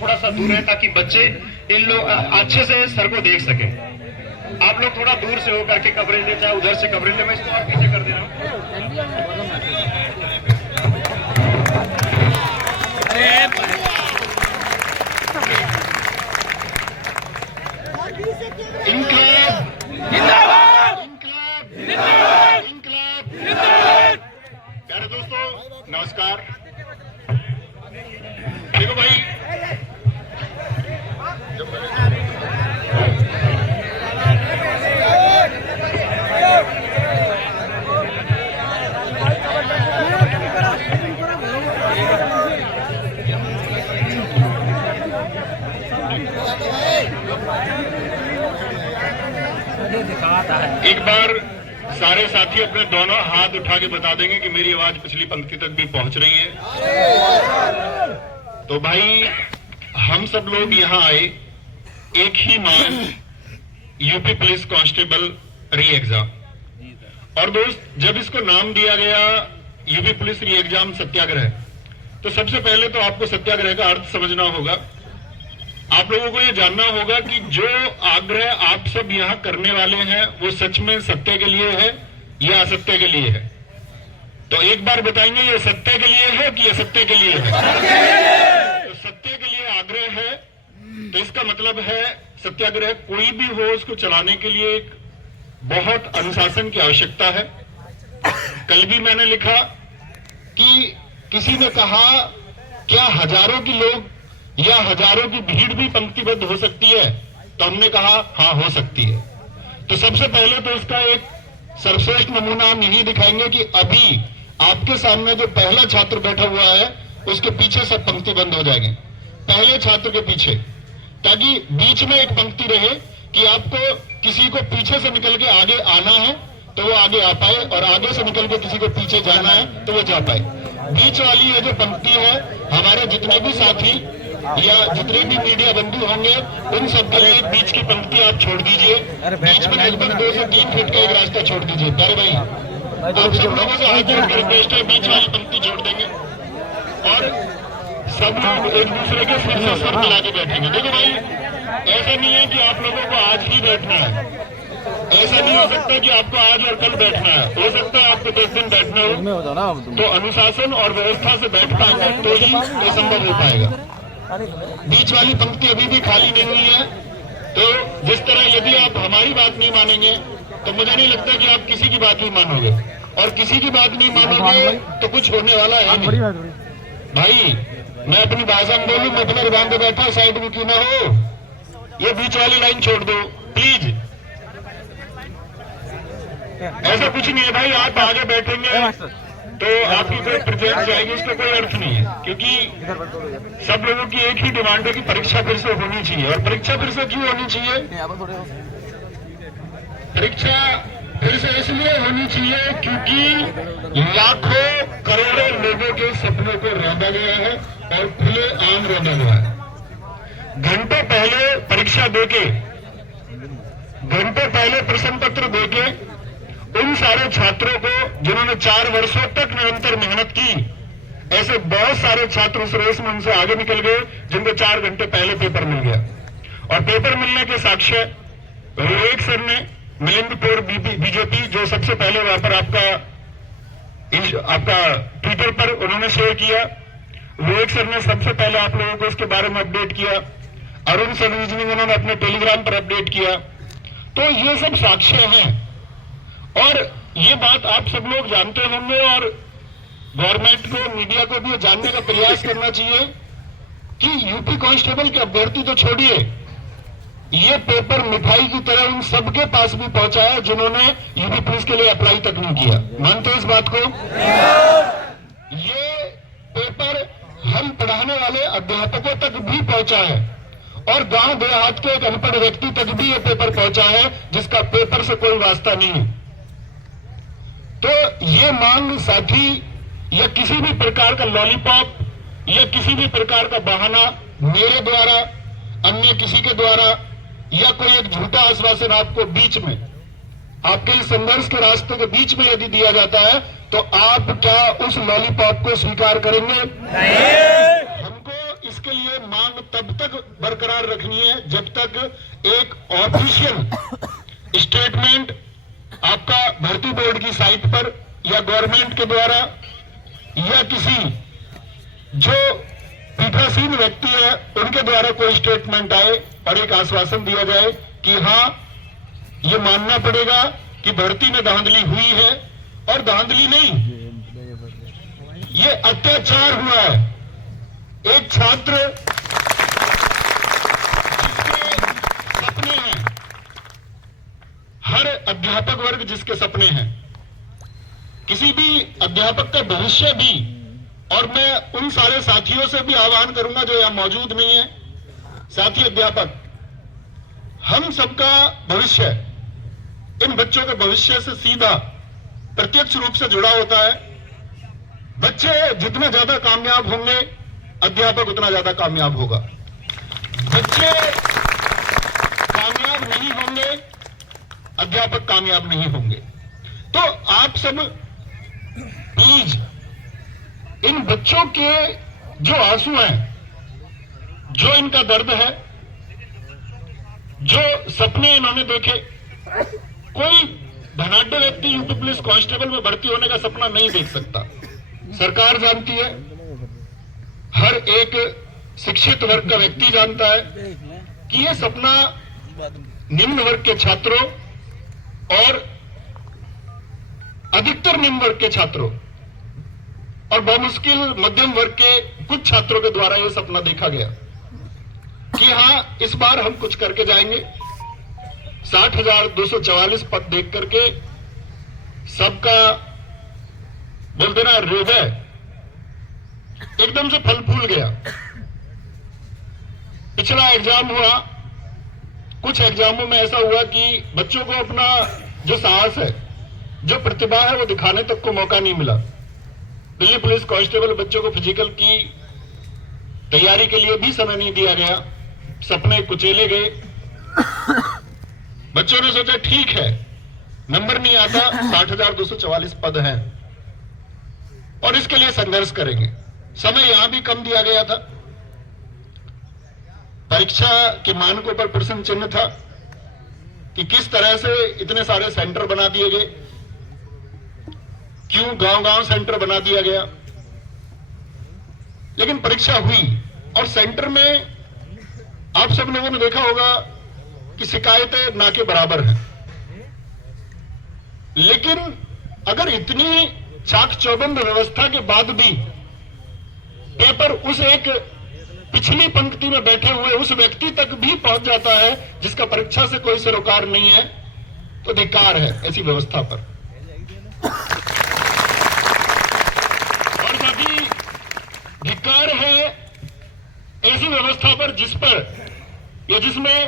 थोड़ा सा दूर है ताकि बच्चे इन लोग अच्छे से सर को देख सके। आप लोग थोड़ा दूर से होकर के कवरेज ले, चाहे उधर से कवरेज ले। मैं इसको और पीछे कर दे रहा हूँ। इनकलाब जिंदाबाद, इनकलाब जिंदाबाद, इनकलाब जिंदाबाद। प्यारे दोस्तों नमस्कार। देखो भाई, एक बार सारे साथी अपने दोनों हाथ उठा के बता देंगे कि मेरी आवाज पिछली पंक्ति तक भी पहुंच रही है। तो भाई हम सब लोग यहाँ आए एक ही मांग, यूपी पुलिस कांस्टेबल री एग्जाम। और दोस्त, जब इसको नाम दिया गया यूपी पुलिस री एग्जाम सत्याग्रह, तो सबसे पहले तो आपको सत्याग्रह का अर्थ समझना होगा। आप लोगों को यह जानना होगा कि जो आग्रह आप सब यहाँ करने वाले हैं वो सच में सत्य के लिए है या असत्य के लिए है। तो एक बार बताएंगे ये सत्य के लिए है कि असत्य के लिए है? तो सत्य के लिए आग्रह है, तो इसका मतलब है सत्याग्रह कोई भी हो उसको चलाने के लिए एक बहुत अनुशासन की आवश्यकता है। कल भी मैंने लिखा कि किसी ने कहा क्या हजारों की लोग या हजारों की भीड़ भी पंक्तिबद्ध हो सकती है? तो हमने कहा हाँ हो सकती है। तो सबसे पहले तो इसका एक सर्वश्रेष्ठ नमूना हम यही दिखाएंगे कि अभी आपके सामने जो पहला छात्र बैठा हुआ है उसके पीछे सब पंक्तिबद्ध हो जाएंगे, पहले छात्र के पीछे, ताकि बीच में एक पंक्ति रहे कि आपको किसी को पीछे से निकल के आगे आना है तो वो आगे आ पाए, और आगे से निकल के किसी को पीछे जाना है तो वो जा पाए। बीच वाली ये जो पंक्ति है, हमारे जितने भी साथी या जितने भी मीडिया बंधु होंगे उन सबके लिए एक बीच की पंक्ति आप छोड़ दीजिए। बीच में लगभग 2 से 3 फीट का एक रास्ता छोड़ दीजिए। प्यारे भाई, आप सब लोगों से हाथ जोड़ कर रिक्वेस्ट है, बीच वाली पंक्ति छोड़ देंगे और सब लोग एक दूसरे के सिर से सर मिला के बैठेंगे। देखो भाई, ऐसा नहीं है कि आप लोगों को आज ही बैठना है, ऐसा नहीं हो सकता कि आपको आज और कल बैठना है। हो सकता है आपको 10 दिन बैठना हो, तो अनुशासन और व्यवस्था से बैठ पाएंगे तो ही ये संभव हो पाएगा। बीच वाली पंक्ति अभी भी खाली नहीं हुई है। तो जिस तरह यदि आप हमारी बात नहीं मानेंगे तो मुझे नहीं लगता कि आप किसी की बात नहीं मानोगे, और किसी की बात नहीं मानोगे तो कुछ होने वाला है नहीं। भाई मैं अपनी भाषा में बोलूं, मैं अपने रिबान पे बैठा साइड में क्यों ना हो, ये बीच वाली लाइन छोड़ दो प्लीज। ऐसा कुछ नहीं है भाई, आप आगे बैठेंगे तो आपकी कोई प्रेजेंस जाएगी, उसका कोई अर्थ नहीं है, क्योंकि सब लोगों की एक ही डिमांड है कि परीक्षा फिर से होनी चाहिए। और परीक्षा फिर से क्यों होनी चाहिए? परीक्षा फिर से इसलिए होनी चाहिए क्योंकि लाखों करोड़ों लोगों के सपनों को रौंदा गया है और खुले आम रौंदा गया है। घंटों पहले परीक्षा देके, घंटों पहले प्रश्न पत्र देके उन सारे छात्रों को जिन्होंने 4 वर्षों तक निरंतर मेहनत की, ऐसे बहुत सारे छात्र उस रेस में उनसे आगे निकल गए जिनको 4 घंटे पहले पेपर मिल गया। और पेपर मिलने के साक्ष्य विवेक सर ने मिलिंदपुर बीजेपी, जो सबसे पहले वहां पर आपका ट्विटर पर उन्होंने शेयर किया, विवेक सर ने सबसे पहले आप लोगों को इसके बारे में अपडेट किया। अरुण सर उन्होंने अपने टेलीग्राम पर अपडेट किया। तो ये सब साक्ष्य हैं और ये बात आप सब लोग जानते होंगे, और गवर्नमेंट को, मीडिया को भी जानने का प्रयास करना चाहिए कि यूपी कांस्टेबल के अभ्यर्थी तो छोड़िए, ये पेपर मिठाई की तरह उन सबके पास भी पहुंचा है जिन्होंने यूपी पुलिस के लिए अप्लाई तक नहीं किया। मानते हैं इस बात को? ये पेपर हम पढ़ाने वाले अध्यापकों तक भी पहुंचा है और गांव देहात के एक अनपढ़ व्यक्ति तक भी ये पेपर पहुंचा है जिसका पेपर से कोई वास्ता नहीं। तो ये मांग साथी या किसी भी प्रकार का लॉलीपॉप या किसी भी प्रकार का बहाना मेरे द्वारा, अन्य किसी के द्वारा, या कोई एक झूठा आश्वासन आपको बीच में, आपके इस संघर्ष के रास्ते के बीच में यदि दिया जाता है तो आप क्या उस लॉलीपॉप को स्वीकार करेंगे? नहीं। हमको इसके लिए मांग तब तक बरकरार रखनी है जब तक एक ऑफिशियल स्टेटमेंट आपका भर्ती बोर्ड की साइट पर या गवर्नमेंट के द्वारा या किसी जो पीठासीन व्यक्ति है उनके द्वारा कोई स्टेटमेंट आए और एक आश्वासन दिया जाए कि हाँ, ये मानना पड़ेगा कि भर्ती में धांधली हुई है, और धांधली नहीं, ये अत्याचार हुआ है। एक छात्र जिसके सपने हैं, हर अध्यापक वर्ग जिसके सपने हैं, किसी भी अध्यापक का भविष्य भी, और मैं उन सारे साथियों से भी आह्वान करूंगा जो यहां मौजूद नहीं है, साथी अध्यापक, हम सबका भविष्य इन बच्चों के भविष्य से सीधा प्रत्यक्ष रूप से जुड़ा होता है। बच्चे जितना ज्यादा कामयाब होंगे, अध्यापक उतना ज्यादा कामयाब होगा। बच्चे कामयाब नहीं होंगे, अध्यापक कामयाब नहीं होंगे। तो आप सब प्लीज इन बच्चों के जो आंसू हैं, जो इनका दर्द है, जो सपने इन्होंने देखे, कोई धनाढ्य व्यक्ति यूपी पुलिस कांस्टेबल में भर्ती होने का सपना नहीं देख सकता। सरकार जानती है, हर एक शिक्षित वर्ग का व्यक्ति जानता है कि यह सपना निम्न वर्ग के छात्रों और अधिकतर निम्न वर्ग के छात्रों और बहुमुश्किल मध्यम वर्ग के कुछ छात्रों के द्वारा यह सपना देखा गया कि हां, इस बार हम कुछ करके जाएंगे। 60,244 पद देख करके सबका बोल देना हृदय एकदम से फल फूल गया। पिछला एग्जाम हुआ, कुछ एग्जामों में ऐसा हुआ कि बच्चों को अपना जो साहस है, जो प्रतिभा है, वो दिखाने तक को मौका नहीं मिला। दिल्ली पुलिस कांस्टेबल बच्चों को फिजिकल की तैयारी के लिए भी समय नहीं दिया गया, सपने कुचेले गए। बच्चों ने सोचा ठीक है, नंबर नहीं आता, 60,244 पद हैं और इसके लिए संघर्ष करेंगे। समय यहां भी कम दिया गया था, परीक्षा के मानकों पर प्रश्न चिन्ह था कि किस तरह से इतने सारे सेंटर बना दिए गए, क्यों गांव-गांव सेंटर बना दिया गया। लेकिन परीक्षा हुई और सेंटर में आप सब लोगों ने देखा होगा कि शिकायतें ना के बराबर हैं। लेकिन अगर इतनी चाक चौबंद व्यवस्था के बाद भी पेपर उस एक पिछली पंक्ति में बैठे हुए उस व्यक्ति तक भी पहुंच जाता है जिसका परीक्षा से कोई सरोकार नहीं है, तो धिक्कार है ऐसी व्यवस्था पर। और बाकी धिक्कार है ऐसी व्यवस्था पर जिस पर या जिसमें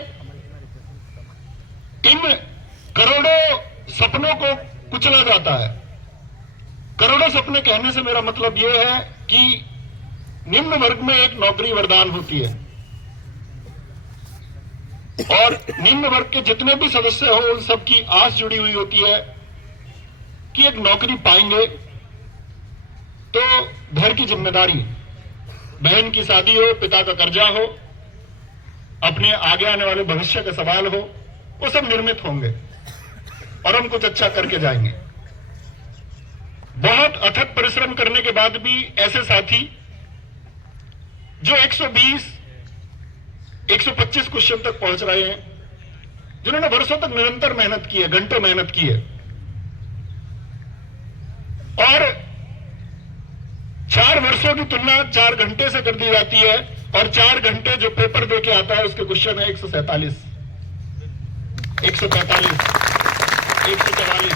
इन करोड़ों सपनों को कुचला जाता है। करोड़ों सपने कहने से मेरा मतलब यह है कि निम्न वर्ग में एक नौकरी वरदान होती है और निम्न वर्ग के जितने भी सदस्य हो उन सबकी आस जुड़ी हुई होती है कि एक नौकरी पाएंगे तो घर की जिम्मेदारी, बहन की शादी हो, पिता का कर्जा हो, अपने आगे आने वाले भविष्य का सवाल हो, वो सब निर्मित होंगे और हम कुछ अच्छा करके जाएंगे। बहुत अथक परिश्रम करने के बाद भी ऐसे साथी जो 120, 125 क्वेश्चन तक पहुंच रहे हैं, जिन्होंने वर्षों तक निरंतर मेहनत की है, घंटों मेहनत की है, और 4 वर्षों की तुलना 4 घंटे से कर दी जाती है और 4 घंटे जो पेपर दे के आता है उसके क्वेश्चन है 147, 145, 144।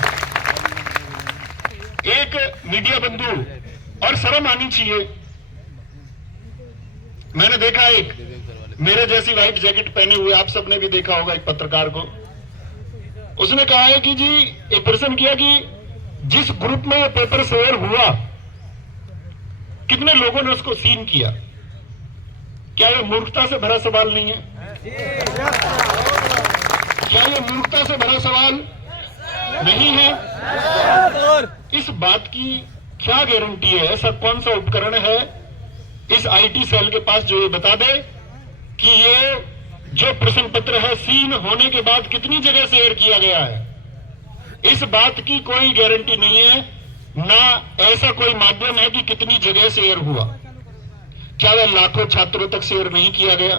एक मीडिया बंधु, और शर्म आनी चाहिए, मैंने देखा एक मेरे जैसी व्हाइट जैकेट पहने हुए, आप सबने भी देखा होगा, एक पत्रकार को, उसने कहा है कि जी, एक प्रश्न किया कि जिस ग्रुप में ये पेपर शेयर हुआ कितने लोगों ने उसको सीन किया। क्या ये मूर्खता से भरा सवाल नहीं है? क्या ये मूर्खता से भरा सवाल नहीं है? इस बात की क्या गारंटी है? ऐसा कौन सा उपकरण है इस आईटी सेल के पास जो ये बता दे कि ये जो प्रश्न पत्र है सीन होने के बाद कितनी जगह शेयर किया गया है, इस बात की कोई गारंटी नहीं है, ना ऐसा कोई माध्यम है कि कितनी जगह शेयर हुआ। क्या वह लाखों छात्रों तक शेयर नहीं किया गया?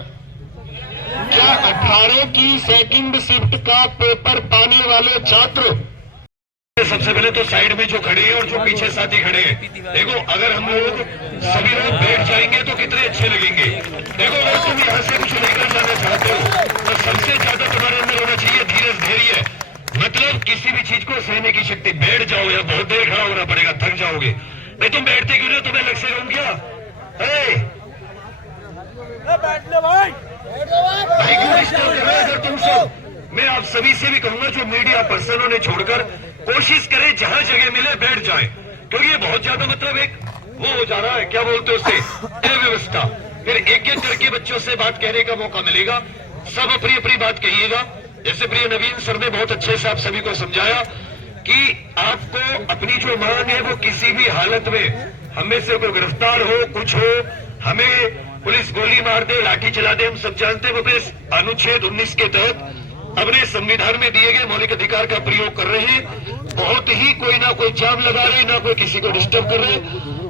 क्या 18 की सेकंड शिफ्ट का पेपर पाने वाले छात्र, सबसे पहले तो साइड में जो खड़े हैं और जो पीछे साथी खड़े हैं, देखो अगर हम लोग सभी लोग बैठ जाएंगे तो कितने अच्छे लगेंगे। देखो अगर तुम यहाँ से कुछ लेकर जाना चाहते हो तो सबसे ज्यादा तुम्हारे अंदर होना चाहिए धीरज, धैर्य, मतलब किसी भी चीज को सहने की शक्ति। बैठ जाओ या बहुत देर खड़ा होना पड़ेगा, थक जाओगे। नहीं तुम बैठते क्यों नहीं, तुम्हें अलग से रूम क्या भाई क्यों डिस्टर्ब कर रहे हो? अगर तुम सब, मैं आप सभी से भी कहूंगा जो मीडिया पर्सनों ने छोड़कर कोशिश करें जहां जगह मिले बैठ जाए, क्योंकि ये बहुत ज्यादा मतलब एक वो हो जा रहा है, क्या बोलते हैं उससे, अव्यवस्था। फिर एक एक करके बच्चों से बात कहने का मौका मिलेगा, सब अपनी अपनी बात कहिएगा। जैसे प्रिय नवीन सर ने बहुत अच्छे से आप सभी को समझाया कि आपको अपनी जो मांग है वो किसी भी हालत में, हमें से कोई गिरफ्तार हो, कुछ हो, हमें पुलिस गोली मार दे, लाठी चला दे, हम सब जानते हैं वो इस अनुच्छेद 19 के तहत अपने संविधान में दिए गए मौलिक अधिकार का प्रयोग कर रहे हैं। बहुत ही कोई ना कोई जाम लगा रहे, ना कोई किसी को डिस्टर्ब कर रहे,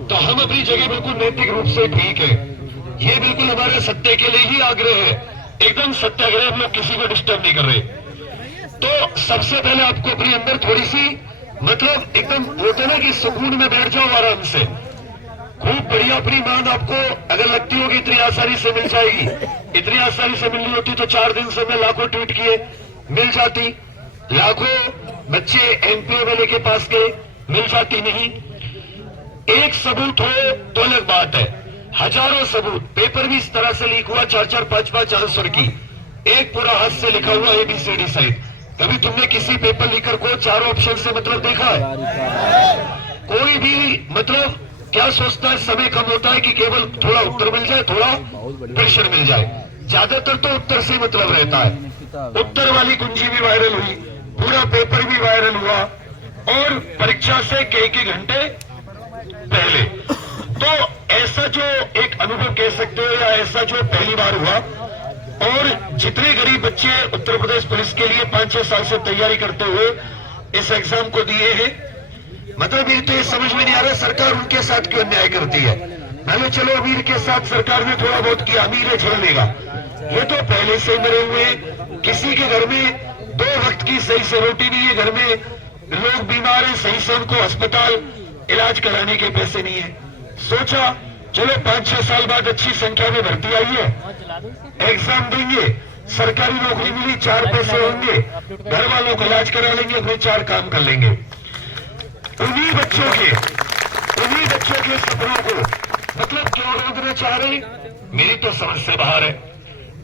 तो हम अपनी जगह बिल्कुल नैतिक रूप से ठीक है। ये बिल्कुल हमारे सत्य के लिए ही आग्रह है, एकदम सत्याग्रह, हम लोग किसी को डिस्टर्ब नहीं कर रहे। तो सबसे पहले आपको अपने अंदर थोड़ी सी मतलब एकदम होते ना कि सुकून में बैठ जाओ आराम से, खूब बढ़िया अपनी मांग आपको अगर लगती होगी इतनी आसानी से मिल जाएगी। इतनी आसानी से मिलनी होती तो 4 दिन से मैं लाखों ट्वीट किए, मिल जाती। लाखों बच्चे एमपीएमएलए के पास गए, मिल जाती नहीं। एक सबूत हो तो अलग बात है, हजारों सबूत, पेपर भी इस तरह से लीक हुआ 4-4, 5-5 आंसर की, एक पूरा हाथ से लिखा हुआ ABCD साइड। कभी तुमने किसी पेपर लीकर को 4 ऑप्शन से मतलब देखा है? कोई भी मतलब क्या सोचता है, समय कम होता है कि केवल थोड़ा उत्तर मिल जाए, थोड़ा प्रश्न मिल जाए। ज्यादातर तो उत्तर से मतलब रहता है। उत्तर वाली कुंजी भी वायरल हुई, पूरा पेपर भी वायरल हुआ, और परीक्षा से कई घंटे पहले। तो ऐसा जो एक अनुभव कह सकते हो, या ऐसा जो पहली बार हुआ, और जितने गरीब बच्चे उत्तर प्रदेश पुलिस के लिए 5-6 साल से तैयारी करते हुए इस एग्जाम को दिए हैं, मतलब ये तो ये समझ में नहीं आ रहा सरकार उनके साथ क्यों अन्याय करती है। पहले चलो अमीर के साथ सरकार ने थोड़ा बहुत किया, अमीर है झेल लेगा, ये तो पहले से मरे हुए। किसी के घर में 2 वक्त की सही से रोटी नहीं है, घर में लोग बीमार हैं, सही से उनको अस्पताल इलाज कराने के पैसे नहीं है। सोचा चलो 5-6 साल बाद अच्छी संख्या में भर्ती आई है, एग्जाम देंगे, सरकारी नौकरी मिली, 4 पैसे होंगे, घर वालों को इलाज करा लेंगे, अपने 4 काम कर लेंगे। उन्हीं बच्चों के सपनों को मतलब क्यों रोकना चाह रहे, मेरी तो समझ से बाहर है।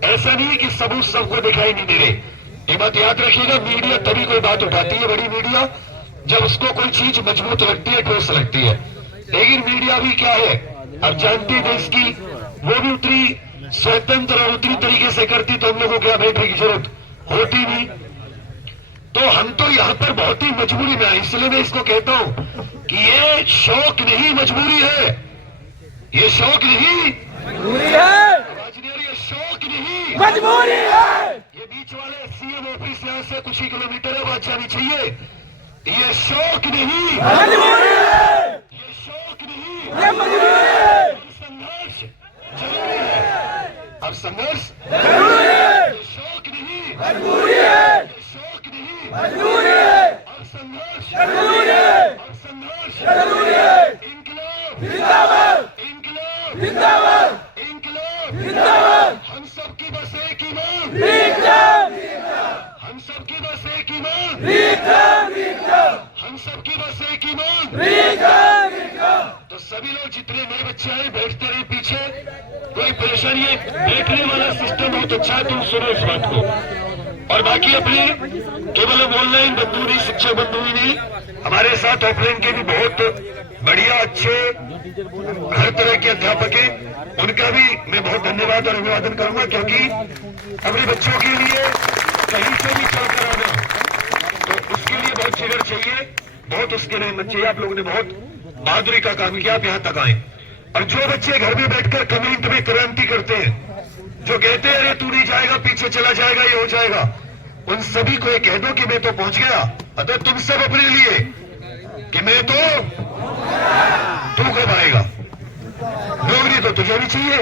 ऐसा नहीं कि सबूत सबको दिखाई नहीं दे रहे। ये बात याद रखिएगा, मीडिया तभी कोई बात उठाती है, बड़ी मीडिया, जब उसको कोई चीज मजबूत लगती है, ठोस लगती है। लेकिन मीडिया भी क्या है, अब जानती देश की, वो भी उतनी स्वतंत्र और उतनी तरीके से करती तो हम लोगों को क्या बैठने की जरूरत होती नहीं। तो हम तो यहाँ पर बहुत ही मजबूरी में आए, इसलिए मैं इसको कहता हूं कि ये शौक नहीं मजबूरी है, ये शौक नहीं मजबूरी है, ये शौक नहीं मजबूरी है। ये बीच वाले सीएम ऑफिस यहाँ से कुछ ही किलोमीटर है, वहां जानी चाहिए। ये शौक नहीं मजबूरी है, ये शौक नहीं मजबूरी है। संघर्ष जरूरी है, अब संघर्ष जरूरी है, ये शौक नहीं मजबूरी है, मजबूरी है, और संघर्ष जरूरी है, और संघर्ष जरूरी है। इंकलाब जिंदाबाद, इंकलाब जिंदाबाद, इंकलाब जिंदाबाद। हम सबकी बस एक ही मांग, हम सबकी बस एक ही मांग, हम सबकी बस एक ही मांग। तो सभी लोग जितने नए बच्चे आए बैठते रहे पीछे, कोई परेशानी है, बैठने वाला सिस्टम बहुत अच्छा है, तुम सुनो इस बात को। और बाकी अपने केवल ऑनलाइन बंधु नहीं, शिक्षक बंधु ही नहीं, हमारे साथ ऑफलाइन के भी बहुत बढ़िया अच्छे हर तरह के अध्यापक हैं, उनका भी मैं बहुत धन्यवाद और अभिवादन करूंगा, क्योंकि अपने बच्चों के लिए कहीं से भी चलकर आना तो उसके लिए बहुत जिगर चाहिए, बहुत उसके लिए हिम्मत चाहिए। आप लोगों ने बहुत बहादुरी का काम किया, आप यहाँ तक आए। और जो बच्चे घर में बैठकर कमेंट में क्रांति करते हैं, जो कहते हैं अरे तू नहीं जाएगा, पीछे चला जाएगा, ये हो जाएगा, उन सभी को ये कह दो कि मैं तो पहुंच गया। अतः तुम सब अपने लिए कि मैं तो, तू कब आएगा? नौकरी तो तुझे भी चाहिए,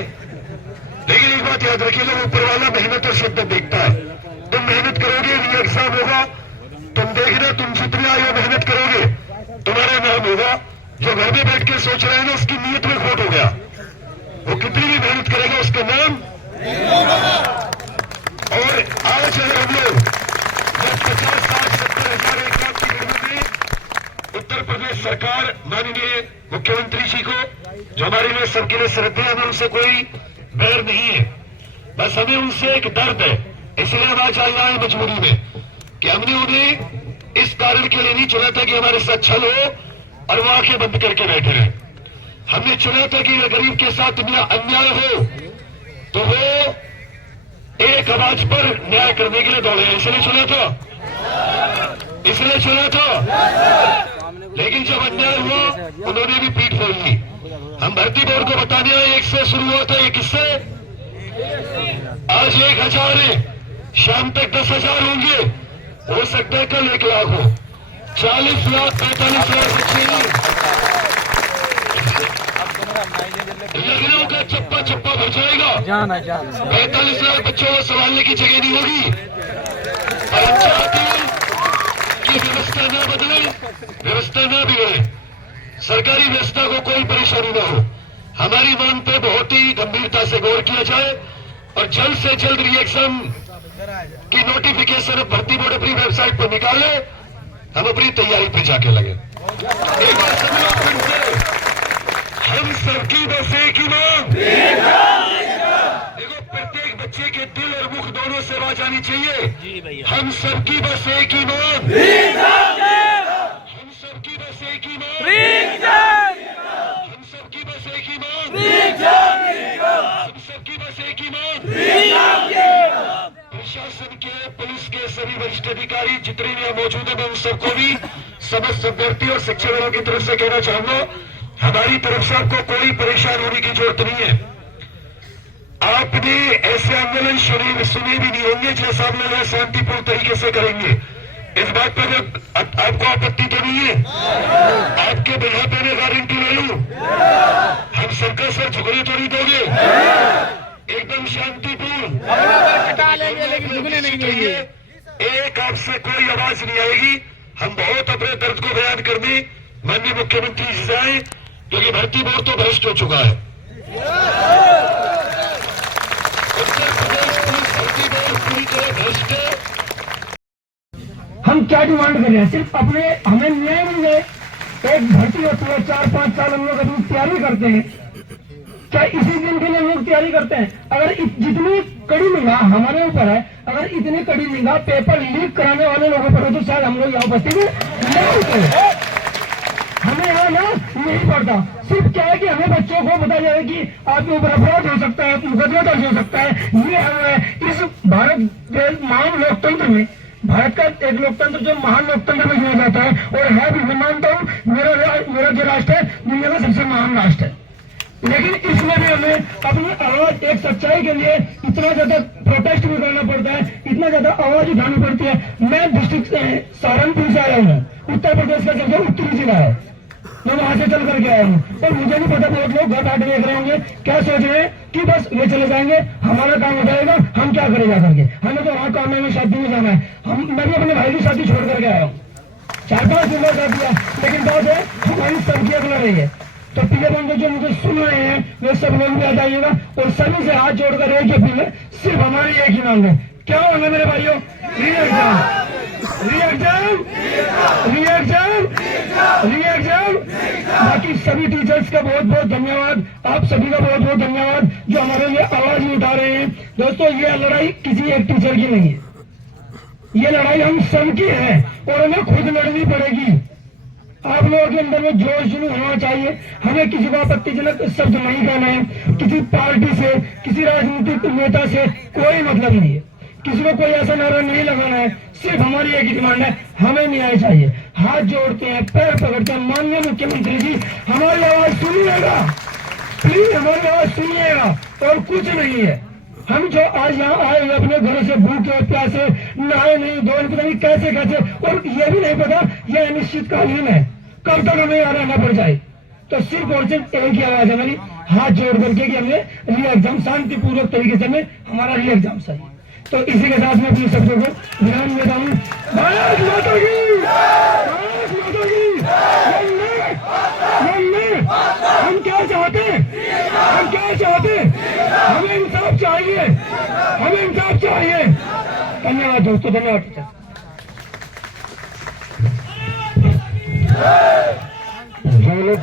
लेकिन एक बात याद रखिएगा, ऊपर वाला मेहनत और शिद्दत देखता है। तुम मेहनत करोगे, री एग्जाम होगा, तुम देखना, तुम जितने आयो मेहनत करोगे तुम्हारा नाम होगा। जो घर में बैठ के सोच रहा है ना, उसकी नीयत में खोट हो गया। वो कितनी भी मेहनत करेगा उसका नाम। और आज अगर हम लोग 50, 60, 70 हजार 1 लाख की गिनती में उत्तर प्रदेश सरकार माननीय मुख्यमंत्री जी को, जो हमारे लिए सबके लिए श्रद्धेय, हमें उनसे कोई बैर नहीं है, बस हमें उनसे एक दर्द है। इसलिए हम आज आए हैं मजबूरी में कि हमने उन्हें इस कारण के लिए नहीं चुना था कि हमारे साथ छल हो और वो आंखें बंद करके बैठे रहे। हमने चुना था कि गरीब के साथ अन्याय हो तो वो एक आवाज पर न्याय करने के लिए दौड़े, इसलिए चुना था, इसलिए चुना था। लेकिन जब अन्याय हुआ उन्होंने भी पीठ फोड़ ली। हम भर्ती बोर्ड को बताने आए, 1 से शुरू हुआ था, ये किससे? आज 1000 है, शाम तक 10,000 होंगे, हो सकता है कल 1 लाख हो। 40 लाख 45 लाख बच्चे लखनऊ का चप्पा चप्पा भर जाएगा। 45 लाख बच्चों को संभालने की जगह नहीं होगी। और हम चाहते हैं कि व्यवस्था न बदले, व्यवस्था न बिगड़े, सरकारी व्यवस्था को कोई परेशानी न हो। हमारी मांग पे बहुत ही गंभीरता से गौर किया जाए और जल्द से जल्द री एग्जाम की नोटिफिकेशन भर्ती बोर्ड अपनी वेबसाइट पर निकाले, हम अपनी तैयारी पे जाके लगे। एक बार सभी लोग फिर से, हम सबकी बस एक ही मांग। देखो, प्रत्येक बच्चे के दिल और मुख दोनों से आवाज आनी चाहिए। हम सबकी बस एक ही मांग, हम सबकी बस एक ही मांग, हम सबकी बस एक ही मांग, हम सबकी बस एक ही मांग। प्रशासन के, पुलिस के सभी वरिष्ठ अधिकारी जितने भी मौजूद हैं, मैं उन सबको भी, समस्त विद्यार्थी और शिक्षकों की तरफ से कहना चाहूंगा, हमारी तरफ से आपको कोई परेशान होने की जरूरत नहीं है। आपने ऐसे आंदोलन सुने भी नहीं होंगे जैसा हम लोग शांतिपूर्ण तरीके से करेंगे। इस बात पर आपको आपत्ति तो नहीं है? आपके बिना पे मैं गारंटी ले लूं, हम सबका सर झुकने तो नहीं दोगे, एकदम शांतिपूर्ण। एक आपसे कोई आवाज नहीं आएगी। हम बहुत अपने दर्द को बयान करने माननीय मुख्यमंत्री जी से आए, क्योंकि भर्ती बोर्ड तो भ्रष्ट हो चुका है। उत्तर प्रदेश पुलिस भर्ती बोर्ड पूरी तरह भ्रष्ट है। हम क्या डिमांड कर रहे हैं? सिर्फ अपने, हमें न्याय मिल जाए। एक भर्ती होती है, 4-5 साल हम लोग अपनी तैयारी करते हैं, क्या इसी दिन के लिए हम लोग तैयारी करते हैं? अगर जितनी कड़ी निगाह हमारे ऊपर है, अगर इतनी कड़ी निगाह पेपर लीक कराने वाले लोगों पर हो तो शायद हम लोग यहाँ उपस्थित नहीं होते। हमें यहाँ ना नहीं पड़ता। सिर्फ क्या है कि हमें बच्चों को बताया जाए कि आपके ऊपर अपराध हो सकता है, मुकदमा दर्ज हो सकता है। ये हमें इस भारत के महान लोकतंत्र में, भारत का एक लोकतंत्र जो महान लोकतंत्र में गिना जाता है और है भी, मैं मानता हूँ मेरा जो राष्ट्र है दुनिया का सबसे महान राष्ट्र है, लेकिन इसमें भी हमें अपनी आवाज, एक सच्चाई के लिए इतना ज्यादा प्रोटेस्ट भी करना पड़ता है, इतना ज्यादा आवाज उठानी पड़ती है। मैं डिस्ट्रिक्ट सहारनपुर से आया हूँ, उत्तर प्रदेश का सबसे उत्तरी जिला है, मैं वहां से चल करके आया हूँ। और मुझे भी पता, बहुत लोग घर बैठे देख रहे होंगे, क्या सोच रहे हैं कि बस वे चले जाएंगे, हमारा काम हो जाएगा, हम क्या करें जा करके, हमें तो वहां काम में शादी में जाना है। मैं भी अपने भाई की शादी छोड़ करके आया हूँ, 4-5 दिन में कर दिया, लेकिन बात है हमारी सबकी अगला रही है। तो प्रिय बंधु जो मुझे सुन रहे हैं, वे सब लोग भी आ जाइएगा और सभी से हाथ जोड़कर एक ही अपील है, सिर्फ हमारी एक ही मांग है। क्या मांग है मेरे भाइयों? री एग्जाम, री एग्जाम, री एग्जाम, री एग्जाम। बाकी सभी टीचर्स का बहुत बहुत धन्यवाद, आप सभी का बहुत बहुत धन्यवाद जो हमारे लिए आवाज नहीं उठा रहे हैं। दोस्तों, ये लड़ाई किसी एक टीचर की नहीं है, ये लड़ाई हम सबकी है और हमें खुद लड़नी पड़ेगी। आप लोगों के अंदर में जोश नहीं होना चाहिए। हमें किसी को आपत्तिजनक शब्द नहीं कहना है, किसी पार्टी से, किसी राजनीतिक नेता से कोई मतलब नहीं है, किसी को कोई ऐसा नारा नहीं लगाना है। सिर्फ हमारी एक ही डिमांड है, हमें न्याय चाहिए। हाथ जोड़ते हैं, पैर पकड़ते हैं, माननीय मुख्यमंत्री जी हमारी आवाज सुनिएगा, प्लीज हमारी आवाज सुनिएगा, और कुछ नहीं है। हम जो आज यहाँ आए हुए अपने घरों से भूखे प्यासे, नहाए नहीं धोए, पता नहीं कैसे कैसे, और ये भी नहीं पता ये अनिश्चितकालीन है, कब तक हमें यहाँ रहना पड़ जाए। तो सिर्फ और सिर्फ एक ही आवाज है मेरी, हाथ जोड़ करके कि हमने री एग्जाम शांतिपूर्वक तरीके से हमें हमारा री एग्जाम सही। तो इसी के साथ मैं अपने शब्दों को विराम देता हूँ। भारत माता की, भारत माता की। हम क्या चाहते हैं, हम क्या चाहते हैं, हमें इंसाफ चाहिए, हमें इंसाफ चाहिए। धन्यवाद दोस्तों, धन्यवाद। जो लोग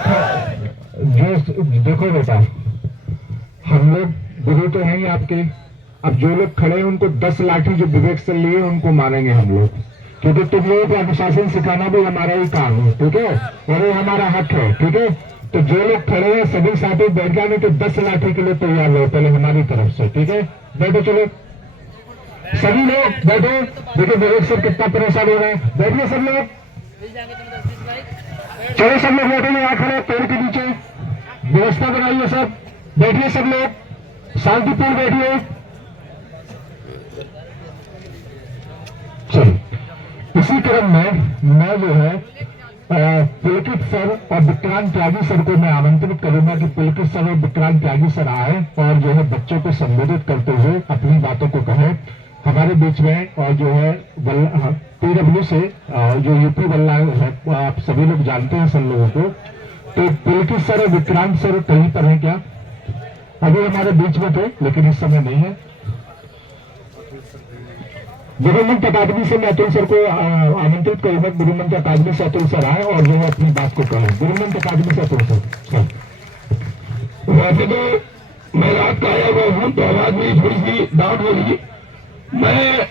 जो देखो बेटा, हम लोग गुरु तो हैं ही आपके। अब जो लोग खड़े हैं उनको 10 लाठी जो विवेक से लिए उनको मारेंगे हम लोग, क्योंकि तुम लोगों को अनुशासन सिखाना भी हमारा ही काम है, ठीक है, और ये हमारा हक है, ठीक है। तो जो लोग खड़े हैं सभी साथी बैठ जाने तो 10 लाठी के लिए तैयार हो पहले हमारी तरफ से, ठीक है। बैठो, चलो सभी लोग बैठो। देखो विवेक सर कितना परेशान हो रहे हैं, बैठिए सब लोग, चलो सब लोग बैठे यहाँ खड़े पेड़ के नीचे, व्यवस्था बनाइए सब, बैठिए सब लोग, शांतिपूर्ण बैठिए। चलिए, इसी क्रम में मैं जो है पुलकित सर और विक्रांत त्यागी सर को मैं आमंत्रित करूंगा कि पुलकित सर और विक्रांत त्यागी सर आए और जो है बच्चों को संबोधित करते हुए अपनी बातों को कहें हमारे बीच में। और जो है PW से जो यूपी बल्ला है, आप सभी लोग जानते हैं सब लोगों को। तो पुलकित सर और विक्रांत सर कहीं पर है क्या? अभी हमारे बीच में थे लेकिन इस समय नहीं है। गुरुमंत्र अकादमी से मैं अतुल सर को आमंत्रित करूंगा। गुरुमंत्र अकादमी से अतुल सर आए और जो है अपनी बात को कहें। गुरुमंत्र अकादमी से अतुल सर। वैसे तो मैं रात का आया हुआ हूँ तो आवाज में थोड़ी सी डाउट होगी। मैं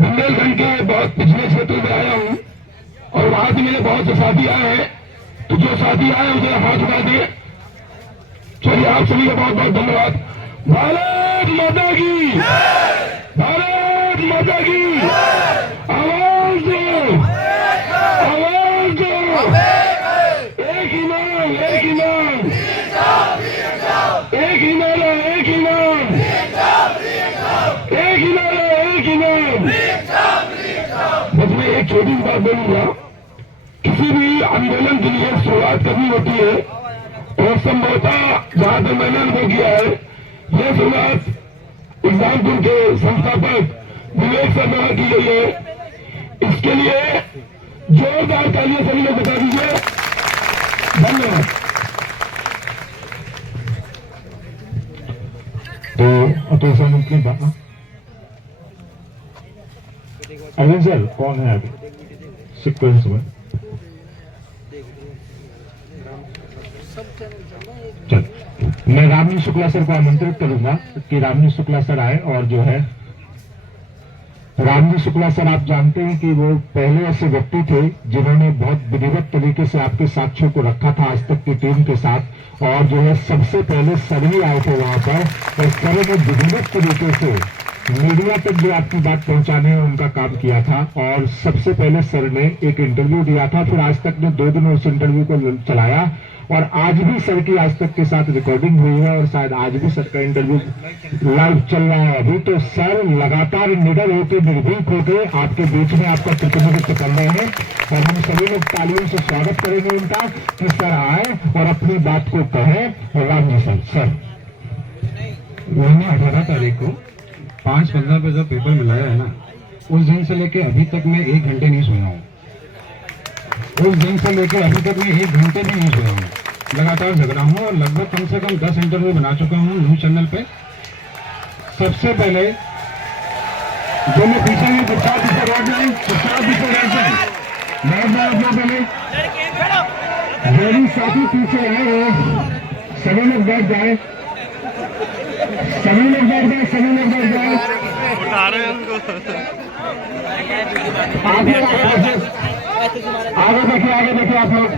बुंदेलखंड के बहुत पिछले क्षेत्र में आया हूँ और वहां से मेरे बहुत से साथी आए हैं। तो जो साथी आए उसे हाथ उठा दिए। चलिए, आप सभी का बहुत बहुत धन्यवाद। भारत माता की, भारत माता की। आवाज दो, आवाज दो। एक ही नाम, एक ही नाम, एक ही नारा, एक ही नाम, एक ही नारा, एक ही नाम। बस मैं एक छोटी सी बात बोलूंगा। किसी भी आंदोलन के लिए शुरुआत करनी होती है और संभवतः जहां तक मैंने अनुभव किया है, यह शुरुआत एग्जामपुर के संस्थापक विवेक शर्मा की गई है। इसके लिए जोरदार तालियां सभी लोग बता दीजिए। धन्यवाद। तो अतुल सर अपनी बात, अरविंद सर कौन है अभी सीक्वेंस में? चल, मैं रामनी शुक्ला सर को आमंत्रित करूंगा कि रामनी शुक्ला सर आए। और जो है रामजी शुक्ला सर, आप जानते हैं कि वो पहले ऐसे व्यक्ति थे जिन्होंने बहुत विधिवत तरीके से आपके साक्ष्यों को रखा था आज तक की टीम के साथ। और जो है सबसे पहले सर ही आए थे वहां पर और सर ने विधिवत तरीके से मीडिया तक जो आपकी बात पहुंचाने उनका काम किया था। और सबसे पहले सर ने एक इंटरव्यू दिया था, फिर आज तक ने 2 दिन उस इंटरव्यू को चलाया और आज भी सर की आज तक के साथ रिकॉर्डिंग हुई है और शायद आज भी सर का इंटरव्यू लाइव चल रहा है अभी। तो सर लगातार निडर होकर, निर्भीक होकर आपके बीच में आपका प्रतिनिधित्व कर रहे हैं और हम सभी लोग तालियों से स्वागत करेंगे उनका कि सर आए और अपनी बात को कहें। और राम जी सर मैंने 18 तारीख को 5:15 पे जब पेपर मिलाया है ना, उस दिन से लेके अभी तक मैं 1 घंटे नहीं सोया हूँ। उस दिन से लेकर अभी तक मैं 1 घंटे भी नहीं सोया हूँ। लगातार जग रहा हूँ और लगभग कम से कम 10 इंटरव्यू बना चुका हूँ न्यूज चैनल पे। सबसे पहले जो मैं पीछे में चुपचाप पीछे बैठ जाए, चुपचाप पीछे बैठ जाए, बैठ जाए अपना पहले। मेरी साथी पीछे आए हो, सभी लोग बैठ जाए, सभी लोग बैठ जाए, सभी लोग बैठ जाए। आगे देखिए आप लोग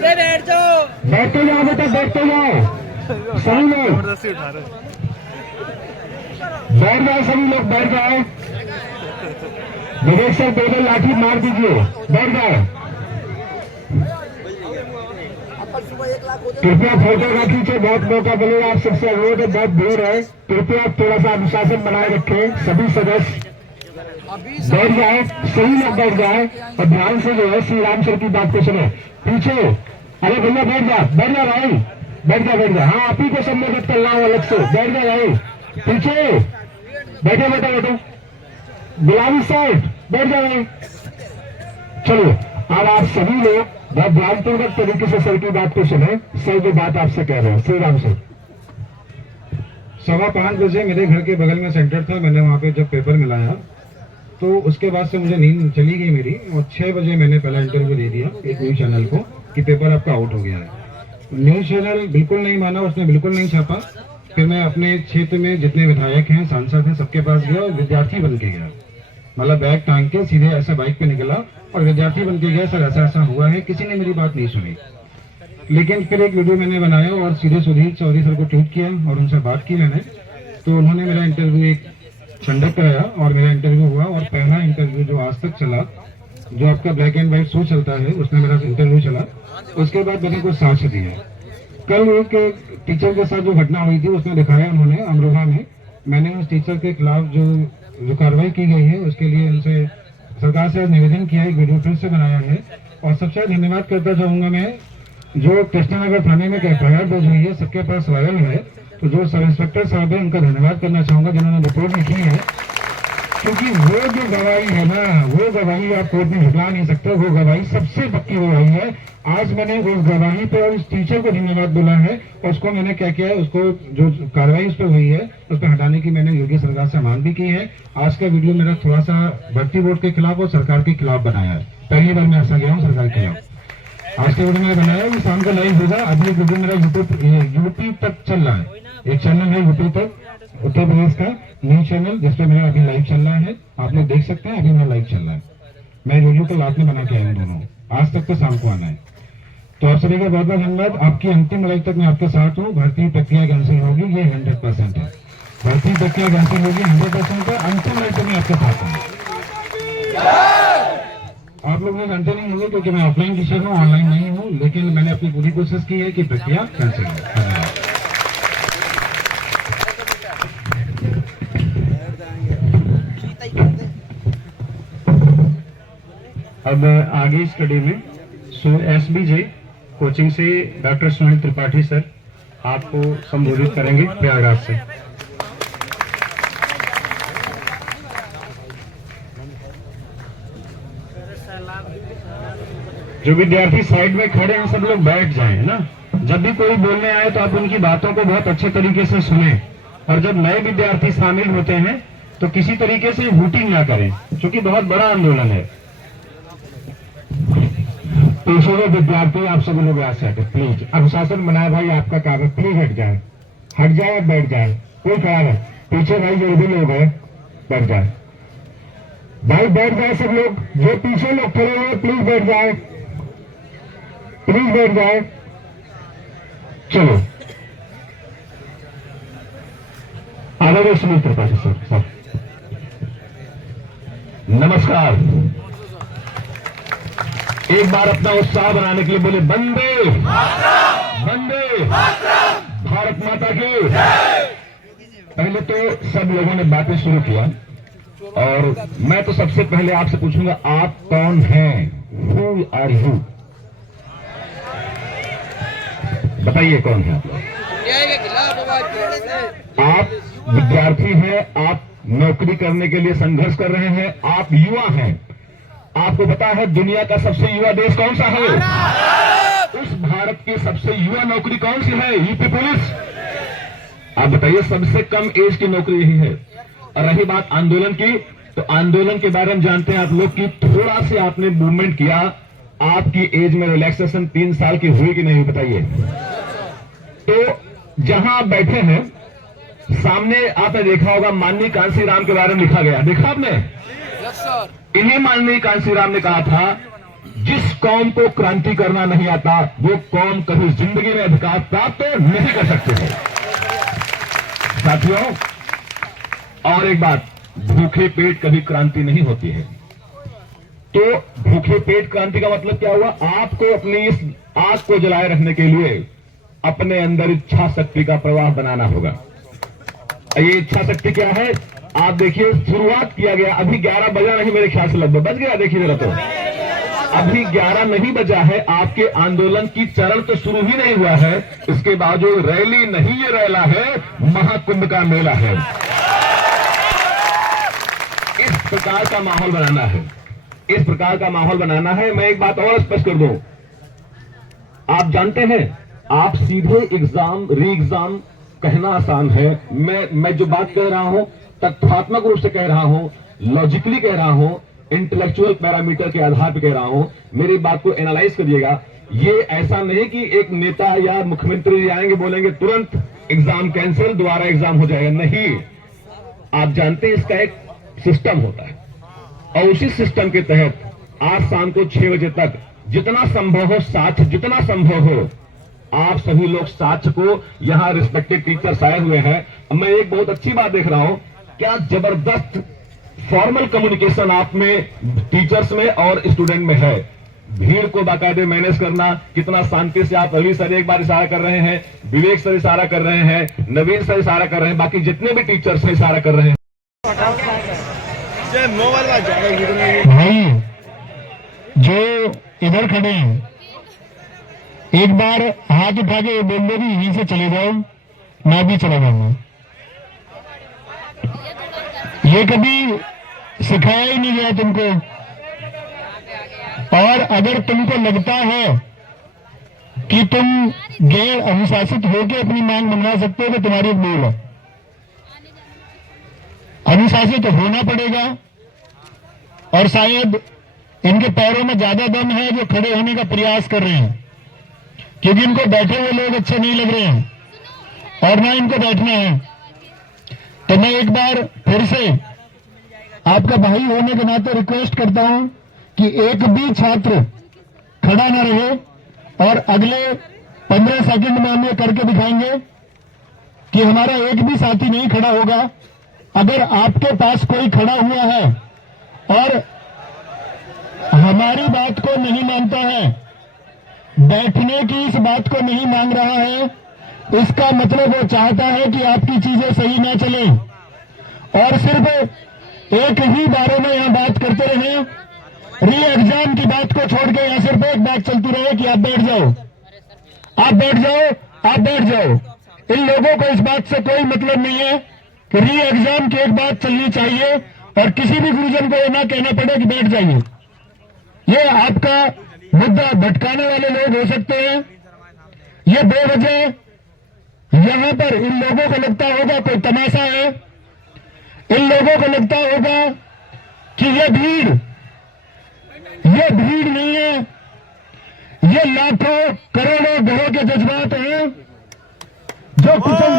बैठ जाओ, बैठते जाओ बेटा, बैठते जाओ सभी लोग, बैठ जाओ सभी लोग, बैठ जाओ। विवेक सर पहले लाठी मार दीजिए, बैठ जाओ। कृपया फोटो ना खींचे, बहुत मौका मिलेगा आप सबसे अनुरोध है, बहुत भीड़ है, कृपया थोड़ा सा अनुशासन बनाए रखें। सभी सदस्य बैठ जाए, सही लोग बैठ जाए और ध्यान से जो है श्री राम सर की बात को सुने। पीछे अरे भैया बैठ जा भाई, बैठ जा। हाँ, आप ही को संबोधित करना हो अलग से, बैठ जा भाई, पीछे बैठो। गुलाबी साइड बैठ जा भाई। चलो अब आप सभी लोग बहुत ध्यानपूर्वक तरीके से सर की बात को सुने। सर जो बात आपसे कह रहे हैं, श्री राम सर। 5:15 बजे मेरे घर के बगल में सेंटर था, मैंने वहाँ पे जब पेपर मिलाया तो उसके बाद से मुझे नींद चली गई मेरी, और 6 बजे मैंने पहला इंटरव्यू दे दिया एक न्यूज चैनल को कि पेपर आपका आउट हो गया है। न्यूज चैनल बिल्कुल नहीं माना, उसने बिल्कुल नहीं छापा। फिर मैं अपने क्षेत्र में जितने विधायक हैं, सांसद हैं, सबके पास गया और विद्यार्थी बन के गया, मतलब बैग टांग के सीधे ऐसा बाइक पे निकला और विद्यार्थी बन के गया, सर ऐसा हुआ है। किसी ने मेरी बात नहीं सुनी, लेकिन फिर एक वीडियो मैंने बनाया और सीधे सुधीर चौधरी सर को ट्वीट किया और उनसे बात की मैंने, तो उन्होंने मेरा इंटरव्यू एक कंडक्ट कराया और मेरा इंटरव्यू हुआ। और पहला इंटरव्यू जो आज तक चला, जो आपका ब्लैक एंड व्हाइट शो चलता है, उसमें मेरा इंटरव्यू चला। उसके बाद मैंने कुछ साक्ष्य दिया। कल एक टीचर के साथ जो घटना हुई थी उसमें दिखाया उन्होंने अमरोहा में, मैंने उस टीचर के खिलाफ जो कार्रवाई की गई है उसके लिए उनसे सरकार से निवेदन किया, एक वीडियो फिर से बनाया है। और सबसे धन्यवाद करता चाहूंगा मैं, जो कृष्णनगर थाने में एफआईआर दर्ज हुई है, सबके पास वायरल है, तो जो सब इंस्पेक्टर साहब है उनका धन्यवाद करना चाहूंगा जिन्होंने रिपोर्ट लिखी है, क्योंकि वो जो गवाही है ना, वो गवाही आप कोर्ट में झुटला नहीं सकते। वो गवाही सबसे पक्की गवाही है। आज मैंने उस गवाही पे और उस टीचर को धन्यवाद बोला है, और उसको मैंने क्या किया है, उसको जो कार्रवाई उस पर हुई है उस पर हटाने की मैंने योगी सरकार से मांग भी की है। आज का वीडियो मेरा थोड़ा सा भर्ती बोर्ड के खिलाफ और सरकार के खिलाफ बनाया है, पहली बार मैं ऐसा गया हूँ सरकार के खिलाफ। आज का वीडियो मैंने बनाया, ये शाम का लाइव होगा। अभी एक वीडियो मेरा यूपी तक चल रहा है, एक चैनल है यूपी तक, उत्तर प्रदेश का न्यूज चैनल, जिसपे मेरा अभी लाइव चल रहा है, आप लोग देख सकते हैं। अभी मेरा लाइव चल रहा है, मैं वीडियो को रात में बना के आया हूँ दोनों, आज तक तो शाम को आना है। तो आप सभी का बहुत बहुत धन्यवाद। आपकी अंतिम लाइव तक मैं आपके साथ हूँ। भर्ती प्रक्रिया कैंसिल होगी, ये 100% है। भर्ती प्रक्रिया कैंसिल होगी 100% है। अंतिम लाइव तक मैं आपके साथ हूँ। आप लोग में घंटे नहीं होंगे क्योंकि मैं ऑफलाइन टीचर हूँ, ऑनलाइन नहीं हूँ, लेकिन मैंने अपनी पूरी कोशिश की है कि प्रक्रिया कैंसिल हो। धन्यवाद। अब आगे स्टडी में SBJ कोचिंग से डॉक्टर सुनील त्रिपाठी सर आपको संबोधित करेंगे प्रयागराज से। जो विद्यार्थी साइड में खड़े हैं सब लोग बैठ जाएं ना। जब भी कोई बोलने आए तो आप उनकी बातों को बहुत अच्छे तरीके से सुने, और जब नए विद्यार्थी शामिल होते हैं तो किसी तरीके से हूटिंग ना करें, क्योंकि बहुत बड़ा आंदोलन है। पेशेवर विद्यार्थी आप सब लोग यहाँ से हटे प्लीज, अनुशासन बनाए भाई, आपका कागज प्लीज हट जाए बैठ जाए, कोई खड़ा है पीछे भाई, जो भी लोग हैं बैठ जाए भाई, बैठ जाए सब लोग, जो पीछे लोग खड़े हुए प्लीज बैठ जाए। चलो आगे सुनील त्रिपाठी सर। नमस्कार। एक बार अपना उत्साह बनाने के लिए बोले वंदे भारत माता की। पहले तो सब लोगों ने बातें शुरू किया, और मैं तो सबसे पहले आपसे पूछूंगा, आप कौन हैं? Who are you? बताइए कौन है आप लोग? आप विद्यार्थी हैं, आप नौकरी करने के लिए संघर्ष कर रहे हैं, आप युवा हैं। आपको पता है दुनिया का सबसे युवा देश कौन सा है? उस भारत की सबसे युवा नौकरी कौन सी है? UP police. आप बताइए, सबसे कम एज की नौकरी यही है। और रही बात आंदोलन की, तो आंदोलन के बारे में जानते हैं आप लोग कि थोड़ा से आपने मूवमेंट किया, आपकी एज में रिलैक्सेशन 3 साल की हुई कि नहीं, बताइए। तो जहां आप बैठे हैं सामने आपने देखा होगा माननीय कांशीराम के बारे में लिखा गया, देखा आपने? इन्हीं माननीय कांशीराम ने कहा था, जिस कौम को क्रांति करना नहीं आता वो कौम कभी जिंदगी में अधिकार प्राप्त तो नहीं कर सकते है। साथियों, और एक बात, भूखे पेट कभी क्रांति नहीं होती है। तो भूखे पेट क्रांति का मतलब क्या हुआ? आपको अपनी इस आग को जलाए रखने के लिए अपने अंदर इच्छा शक्ति का प्रवाह बनाना होगा। ये इच्छा शक्ति क्या है? आप देखिए, शुरुआत किया गया, अभी 11 बजा नहीं, मेरे ख्याल से लगभग बज गया। देखिए जरा, तो अभी 11 नहीं बजा है, आपके आंदोलन की चरण तो शुरू ही नहीं हुआ है। इसके बावजूद रैली नहीं, ये रैला है, महाकुंभ का मेला है। इस प्रकार का माहौल बनाना है, इस प्रकार का माहौल बनाना है। मैं एक बात और स्पष्ट कर दूं, आप जानते हैं, आप सीधे एग्जाम री एग्जाम कहना आसान है। मैं जो बात कह रहा हूं तथ्यात्मक रूप से कह रहा हूं, लॉजिकली कह रहा हूं, इंटेलेक्चुअल पैरामीटर के आधार पर कह रहा हूं। मेरी बात को एनालाइज करिएगा। ये ऐसा नहीं कि एक नेता या मुख्यमंत्री आएंगे बोलेंगे तुरंत एग्जाम कैंसिल, दोबारा एग्जाम हो जाएगा, नहीं। आप जानते हैं इसका एक सिस्टम होता है, और उसी सिस्टम के तहत आज शाम को 6 बजे तक जितना संभव हो साथ, जितना संभव हो आप सभी लोग साथ को, यहां रिस्पेक्टेड टीचर्स आए हुए हैं। मैं एक बहुत अच्छी बात देख रहा हूं, क्या जबरदस्त फॉर्मल कम्युनिकेशन आप में, टीचर्स में और स्टूडेंट में है। भीड़ को बाकायदे मैनेज करना, कितना शांति से आप, रवि सर एक बार इशारा कर रहे हैं, विवेक सर इशारा कर रहे हैं, नवीन सर इशारा कर रहे हैं, बाकी जितने भी टीचर्स हैं इशारा कर रहे हैं। भाई जो इधर खड़े हैं, एक बार हाथ उठा के बोल दो कि यहीं से चले जाओ, मैं भी चला जाऊंगा। ये कभी सिखाया ही नहीं गया तुमको। और अगर तुमको लगता है कि तुम गैर अनुशासित होकर अपनी मांग मनवा सकते हो तो तुम्हारी एक भूल है। अनुशासित होना पड़ेगा, और शायद इनके पैरों में ज्यादा दम है जो खड़े होने का प्रयास कर रहे हैं, क्योंकि इनको बैठे हुए लोग अच्छे नहीं लग रहे हैं और ना इनको बैठना है। तो मैं एक बार फिर से आपका भाई होने के नाते रिक्वेस्ट करता हूं कि एक भी छात्र खड़ा ना रहे, और अगले 15 सेकंड में हम ये करके दिखाएंगे कि हमारा एक भी साथी नहीं खड़ा होगा। अगर आपके पास कोई खड़ा हुआ है और हमारी बात को नहीं मानता है, बैठने की इस बात को नहीं मांग रहा है, इसका मतलब वो चाहता है कि आपकी चीजें सही ना चले, और सिर्फ एक ही बारे में यहां बात करते रहे। री एग्जाम की बात को छोड़ के यहां सिर्फ एक बात चलती रहे कि आप बैठ जाओ, आप बैठ जाओ, आप बैठ जाओ। इन लोगों को इस बात से कोई मतलब नहीं है कि री एग्जाम की एक बात चलनी चाहिए और किसी भी गुरुजन को ये ना कहना पड़े कि बैठ जाइए। ये आपका मुद्दा भटकाने वाले लोग हो सकते हैं। ये 2 बजे यहां पर इन लोगों को लगता होगा कोई तमाशा है, इन लोगों को लगता होगा कि ये भीड़ नहीं है, ये लाखों करोड़ों घरों के जज्बात हैं जो कुचल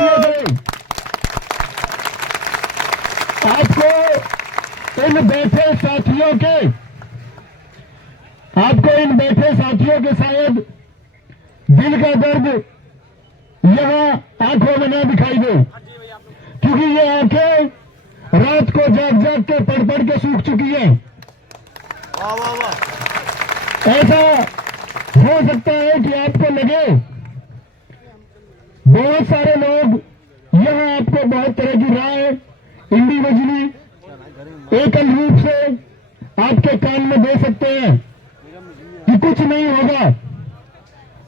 दिए गए। आपको इन बैठे साथियों के शायद दिल का दर्द यहां आंखों में न दिखाई दे, क्योंकि ये आंखें रात को जाग के पढ़ के सूख चुकी हैं। ऐसा हो सकता है कि आपको लगे, बहुत सारे लोग यहां आपको बहुत तरह की राय इंडिविजुअली, एकल रूप से आपके कान में दे सकते हैं कि कुछ नहीं होगा।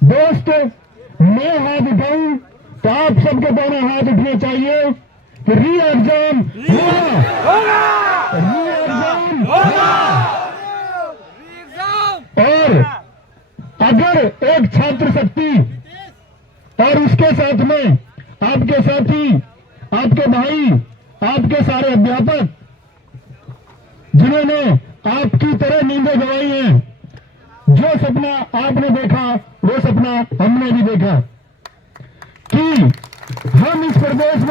दोस्त, मैं हाथ उठाऊं तो आप सबके दोनों हाथ उठने चाहिए कि री एग्जाम होगा, री एग्जाम होगा। और अगर एक छात्र शक्ति और उसके साथ में आपके साथी, आपके भाई, आपके सारे अध्यापक जिन्होंने आपकी तरह नींदें गंवाई हैं, जो सपना आपने देखा वो सपना हमने भी देखा कि हम इस प्रदेश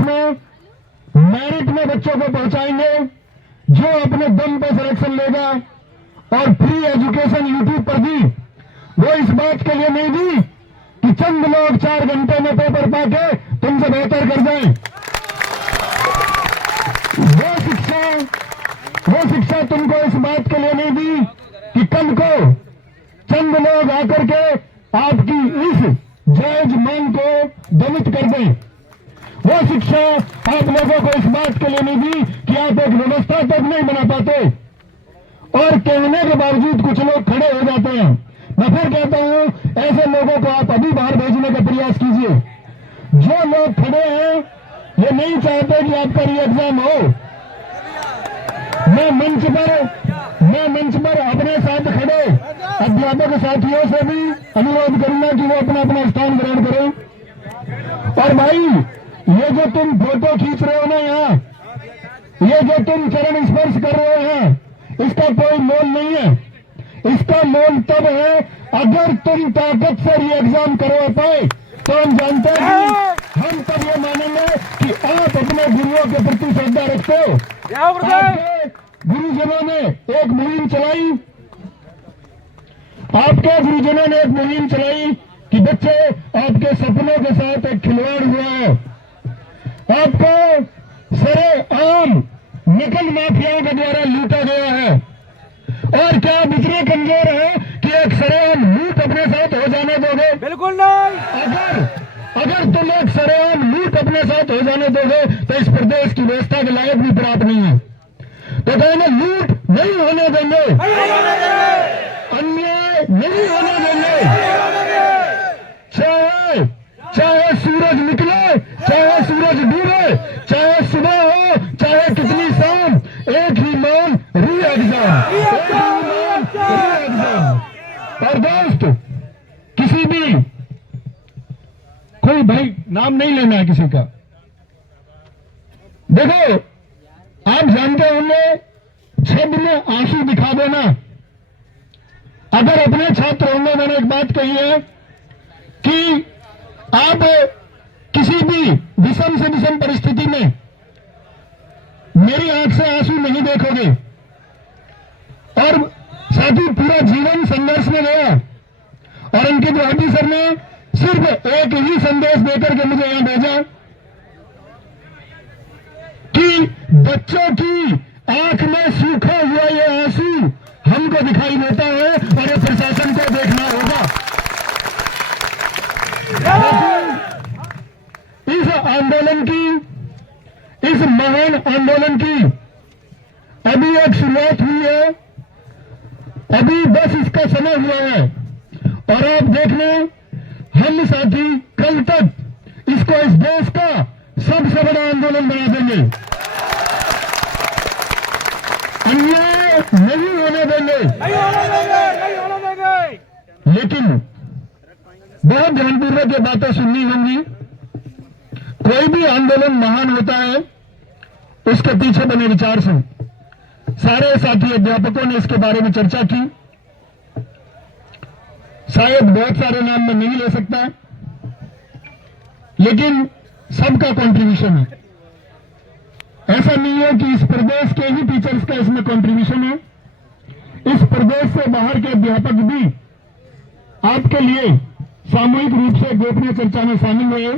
में मेरिट में बच्चों को पहुंचाएंगे, जो अपने दम पर सिलेक्शन लेगा। और फ्री एजुकेशन यूट्यूब पर दी, वो इस बात के लिए नहीं दी कि चंद लोग 4 घंटे में पेपर पाके तुमसे बेहतर कर जाएं। वो शिक्षा तुमको इस बात के लिए नहीं दी कि कल को चंद लोग आकर के आपकी इस जायज मांग को दमित कर दें। वो शिक्षा आप लोगों को इस बात के लिए नहीं दी कि आप एक व्यवस्था तक नहीं बना पाते, और कहने के बावजूद कुछ लोग खड़े हो जाते हैं। मैं फिर कहता हूं, ऐसे लोगों को आप अभी बाहर भेजने का प्रयास कीजिए। जो लोग खड़े हैं ये नहीं चाहते कि आपका री एग्जाम हो। मैं मंच पर अपने साथ खड़े अध्यापक साथियों से भी अनुरोध करूंगा कि वो अपना अपना स्थान ग्रहण करें। और भाई, ये जो तुम फोटो खींच रहे हो ना यहाँ, ये जो तुम चरण स्पर्श कर रहे हैं, इसका कोई मोल नहीं है। इसका मोल तब है अगर तुम ताकत से री एग्जाम करवा पाए, तो हम जानते हैं कि हम तब ये मानेंगे कि आप अपने गुरुओं के प्रति श्रद्धा रखते हो। आपके गुरुजनों ने एक मुहिम चलाई, कि बच्चे आपके सपनों के साथ एक खिलवाड़ हुआ है। आपको सरेआम नकल माफियाओं के द्वारा लूटा गया है। और क्या आप इतने कमजोर हैं कि एक सरेआम लूट अपने साथ हो जाने दोगे? बिल्कुल नहीं। अगर तुम एक सरेआम लूट अपने साथ हो जाने दोगे तो इस प्रदेश की व्यवस्था के लायक भी प्राप्त नहीं है। तो कहना, लूट नहीं होने देंगे, अन्याय नहीं होने देंगे। चाहे सूरज निकले, चाहे सूरज डूबे, चाहे सुबह हो, चाहे कितनी शाम, एक ही मान, री एग्जाम। और दोस्त, किसी भी, कोई भाई नाम नहीं लेना है किसी का। देखो, आप जानते होंगे, छद में आंसू दिखा देना। अगर अपने छात्र होंगे, मैंने एक बात कही है कि आप किसी भी विषम से विषम परिस्थिति में मेरी आंख से आंसू नहीं देखोगे। और साथ ही पूरा जीवन संघर्ष में गया, और अंकित गुवाहाटी सर ने सिर्फ एक ही संदेश देकर के मुझे यहां भेजा कि बच्चों की आंख में सूखा हुआ ये आंसू हमको दिखाई देता है और ये प्रशासन को देखना होगा। इस आंदोलन की, इस महान आंदोलन की अभी एक शुरुआत हुई है, अभी बस इसका समय हुआ है। और आप देख लें, हम साथी कल तक इसको इस देश का सबसे बड़ा आंदोलन बना देंगे। अन्याय नहीं होने देंगे। लेकिन बहुत ध्यानपूर्वक ये बातें सुननी होंगी। कोई भी आंदोलन महान होता है, उसके पीछे बने विचार से। सारे साथी अध्यापकों ने इसके बारे में चर्चा की। शायद बहुत सारे नाम मैं नहीं ले सकता, लेकिन सबका कंट्रीब्यूशन है। ऐसा नहीं है कि इस प्रदेश के ही टीचर्स का इसमें कंट्रीब्यूशन है। इस प्रदेश से बाहर के अध्यापक भी आपके लिए सामूहिक रूप से गोपनीय चर्चा में शामिल हुए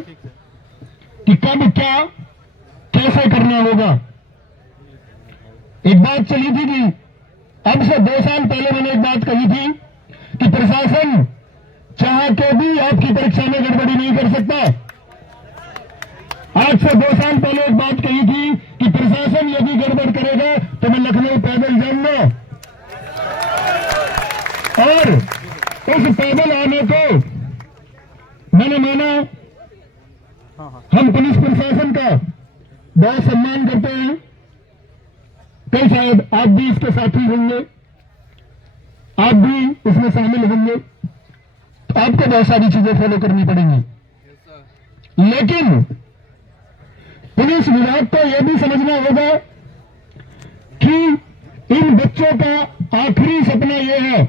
कि कब क्या कैसे करना होगा। एक बात चली थी कि अब से 2 साल पहले मैंने एक बात कही थी कि प्रशासन चाह के भी आपकी परीक्षा में गड़बड़ी नहीं कर सकता। आज से 2 साल पहले एक बात कही थी कि प्रशासन यदि गड़बड़ करेगा तो मैं लखनऊ पैदल जाऊंगा, और उस पैदल आने को मैंने माना। हम पुलिस प्रशासन का बहुत सम्मान करते हैं। कल शायद आप भी इसके साथी होंगे, आप भी इसमें शामिल होंगे, तो आपको बहुत सारी चीजें फॉलो करनी पड़ेंगी। लेकिन पुलिस विभाग को यह भी समझना होगा कि इन बच्चों का आखिरी सपना यह है,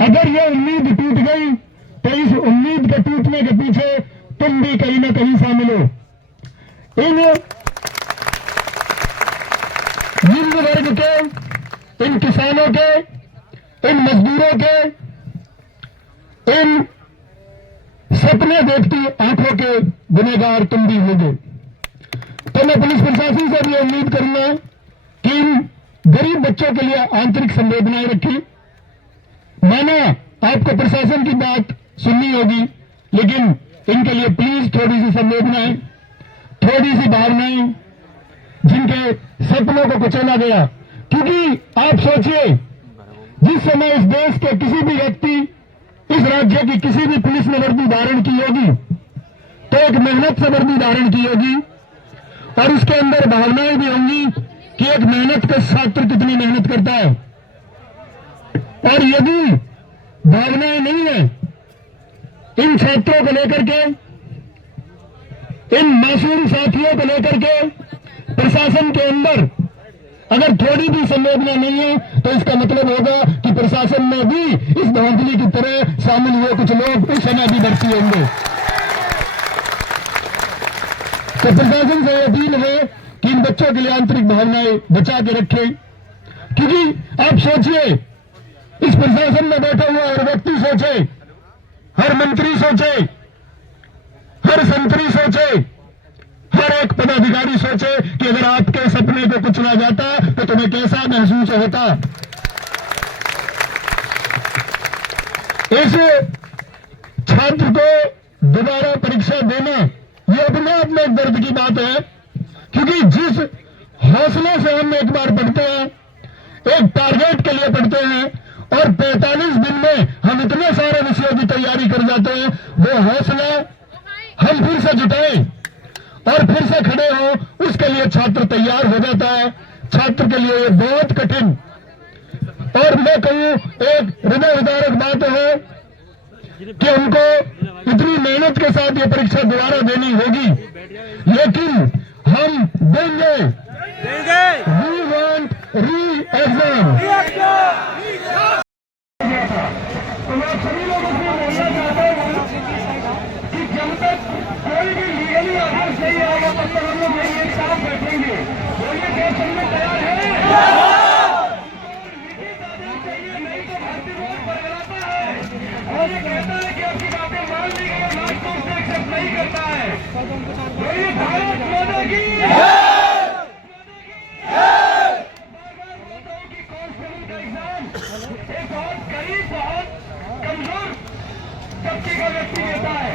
अगर यह उम्मीद टूट गई तो इस उम्मीद के टूटने के पीछे तुम भी कहीं ना कहीं शामिल हो। इन निम्न वर्ग के, इन किसानों के, इन मजदूरों के, इन सपने देखती आंखों के गुनहगार तुम भी होगे। तो मैं पुलिस प्रशासन से भी उम्मीद करूंगा कि इन गरीब बच्चों के लिए आंतरिक संवेदनाएं रखी, मैंने आपको प्रशासन की बात सुननी होगी, लेकिन इनके लिए प्लीज थोड़ी सी संवेदनाएं, थोड़ी सी भावनाएं, जिनके सपनों को कुचला गया। क्योंकि आप सोचिए, जिस समय इस देश के किसी भी व्यक्ति, इस राज्य की किसी भी पुलिस ने वर्दी धारण की होगी तो एक मेहनत से वर्दी धारण की होगी, और उसके अंदर भावनाएं भी होंगी कि एक मेहनत का छात्र कितनी मेहनत करता है। और यदि भावनाएं नहीं है इन छात्रों को लेकर के, इन मासूम साथियों को लेकर के, प्रशासन के अंदर अगर थोड़ी भी संवेदना नहीं है, तो इसका मतलब होगा कि प्रशासन में भी इस धांधली की तरह शामिल हुए कुछ लोग उस समय भी भर्ती होंगे। तो प्रशासन से अपील है कि इन बच्चों के लिए आंतरिक भावनाएं बचा के रखें। क्योंकि आप सोचिए, इस प्रशासन में बैठा हुआ हर व्यक्ति सोचे, हर मंत्री सोचे, हर संतरी सोचे, हर एक पदाधिकारी सोचे कि अगर आपके सपने को कुचला जाता तो तुम्हें कैसा महसूस होता। इस छात्र को दोबारा परीक्षा देना यह अपने आप में एक दर्द की बात है, क्योंकि जिस हौसले से हम एक बार पढ़ते हैं, एक टारगेट के लिए पढ़ते हैं, और 45 दिन में हम इतने सारे विषयों की तैयारी कर जाते हैं, वो हौसला हम फिर से जुटाएं और फिर से खड़े हो, उसके लिए छात्र तैयार हो जाता है। छात्र के लिए ये बहुत कठिन, और मैं कहूं एक हृदय विदारक बात है कि हमको इतनी मेहनत के साथ ये परीक्षा दोबारा देनी होगी, लेकिन हम देंगे। We want re exam. तो मैं सभी लोगों को बोलना चाहता हूँ कि जब तक कोई भी लीगली आदेश नहीं आएगा तब तक हम लोग यही एक साथ बैठेंगे। बोलिए, क्या सुनने तैयार है? लिखित आदेश चाहिए, नहीं तो भारतीय बोर्ड बरगलाता है और ये कहता है कि आपकी बातें मान ली गई, लास्ट को उसे एक्सेप्ट नहीं करता है। बोलिए, भारत माता की एक बहुत गरीब, बहुत कमजोर तबके का व्यक्ति देता है,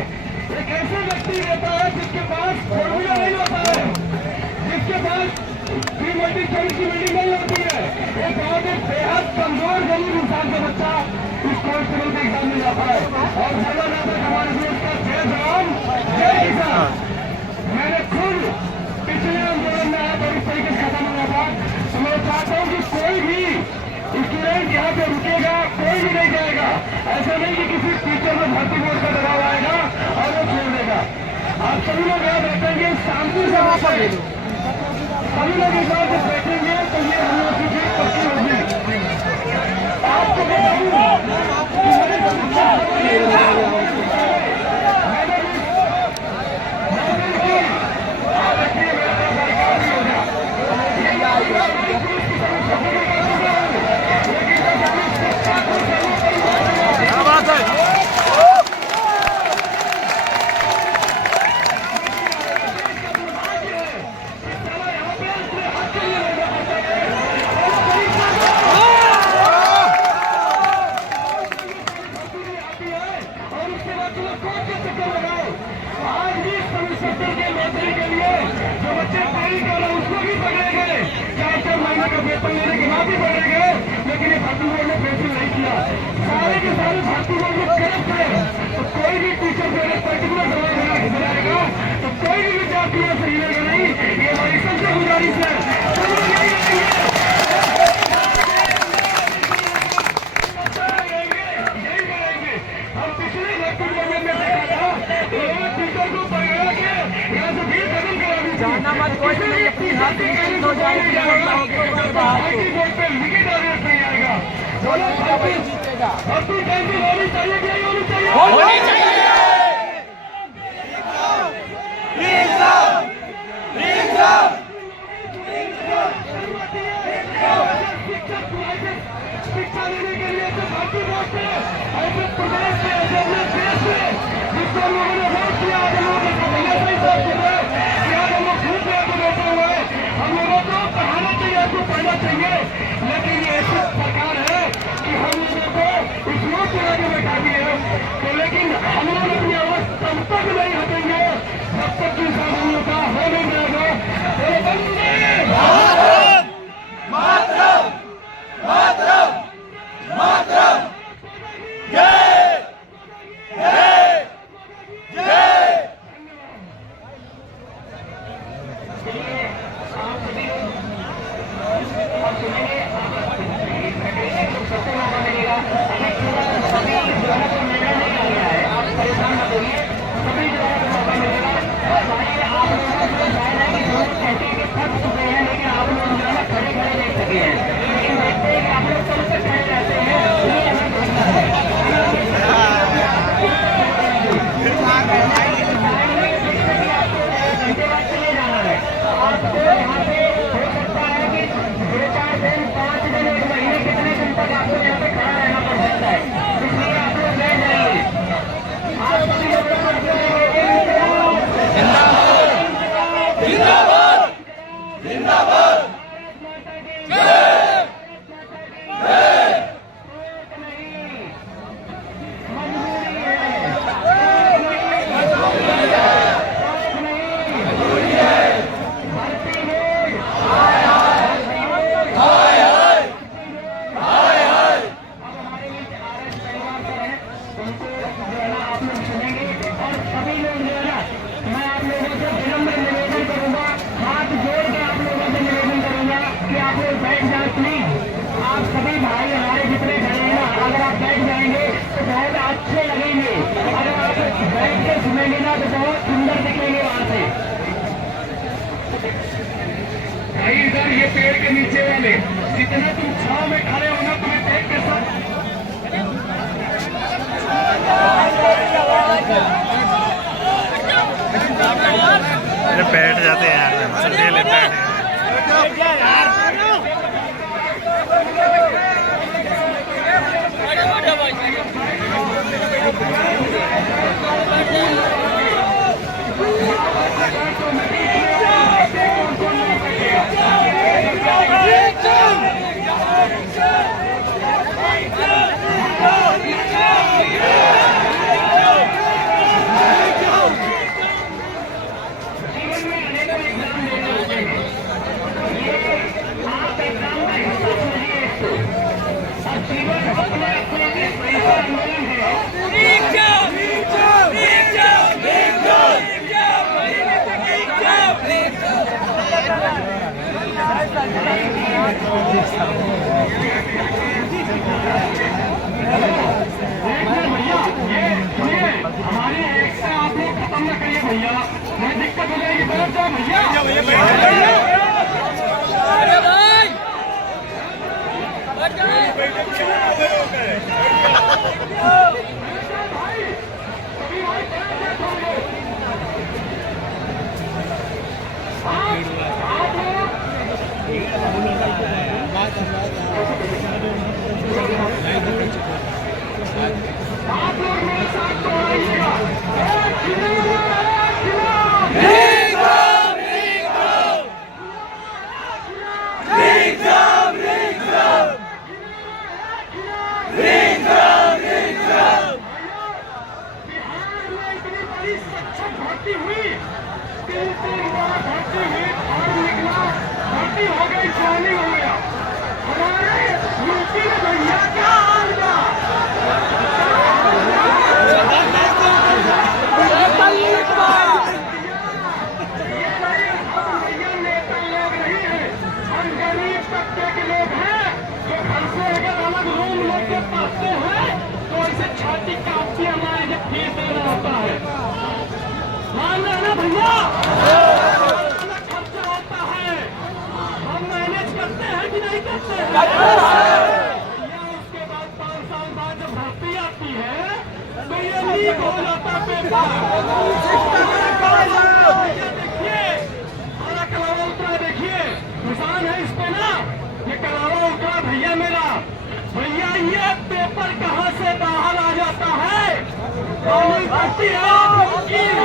एक ऐसे व्यक्ति देता है जिसके पास फॉर्मूला नहीं होता है, जिसके पास 3x4 की बिल्डिंग नहीं होती है। एक बहुत एक बेहद कमजोर गरीब इंसान का बच्चा इस कांस्टेबल के एग्जाम में जाता है और बोला जाता है हमारे देश का जय जवान जय किसान। मैंने खुद पिछले आंदोलन में आया और इस तरीके से खत्म हुआ था। तो मैं चाहता हूँ कि कोई भी स्टूडेंट यहाँ पे रुकेगा, कोई भी नहीं जाएगा। ऐसा नहीं कि किसी टीचर में भर्ती बोर्ड का दबाव आएगा और वो छोड़ देगा। आप सभी लोग याद रखेंगे, शांति से वहाँ पर सभी लोग एक बार जब बैठेंगे तो ये हम लोग की जीत पक्की होगी। आपको लेकिन ये ऐसी सरकार है कि हम लोगों को लोग नहीं हटेंगे जब तक कि साधुओं का हो नहीं जाएगा। बोलो वंदे मातरम, मातरम, मातरम, मातरम, जय जय जय। परेशान मत होइए, सभी जगह पर मौका मिलेगा। भाई आप लोगों को जाना है कि लोग कहते हैं कि थक चुके हैं, लेकिन आप लोग जो है ना खड़े खड़े देख सके हैं, लेकिन देखते हैं कि आप लोग कब तक खड़े रहते हैं, ये हमें देखना है। घंटे बाद चले जाना है। आपको यहाँ पे हो सकता है कि 2-4 दिन, 5 दिन, 1 महीने, कितने दिन तक आपको यहाँ पे खड़ा रहना पड़ सकता है, इसलिए आप लोग बैठ जाइए। जिंदाबाद जिंदाबाद जय जय। आप सभी भाई हमारे जितने खड़े हैं ना, अगर आप बैठ जाएंगे तो बहुत अच्छे लगेंगे। अगर आप बैठ के सुनेंगे ना तो बहुत सुंदर दिखेंगे वहां से। भाई इधर ये पेड़ के नीचे वाले जितने तुम छाव में खड़े हो ना, तुम्हें देख के सब बैठ जाते हैं यार, बैठ हमारी एकता आप लोग खत्म न करिए भैया, मैं दिक्कत हो जाएगी। बैठ जाओ भैया। आप लोग मेरे साथ दोहराइएगा। भर्ती हुई, 3 बार भर्ती हुई, फॉर्म निकला, भर्ती हो गई, ज्वाइनिंग हो गया। हमारे यूपी में भैया क्या हाल था? भैया नेता लोग नहीं है, हम गरीब तबके के लोग हैं, जो घर से अगर अलग रूम लेके पढ़ते हैं तो ऐसे छाती काटती हमारे जब फीस देना होता है। मान रहे ना भैया, अलग खर्चा होता है, हम मैनेज करते हैं कि नहीं करते हैं? भैया उसके बाद 5 साल बाद जब भर्ती आती है तो ये लीक हो जाता पेपर। भैया देखिए, हमारा कलावा उतरा, देखिए निशान है इस पे ना, ये कलावा उतरा भैया मेरा। भैया ये पेपर कहाँ से बाहर आ जाता है? भर्ती है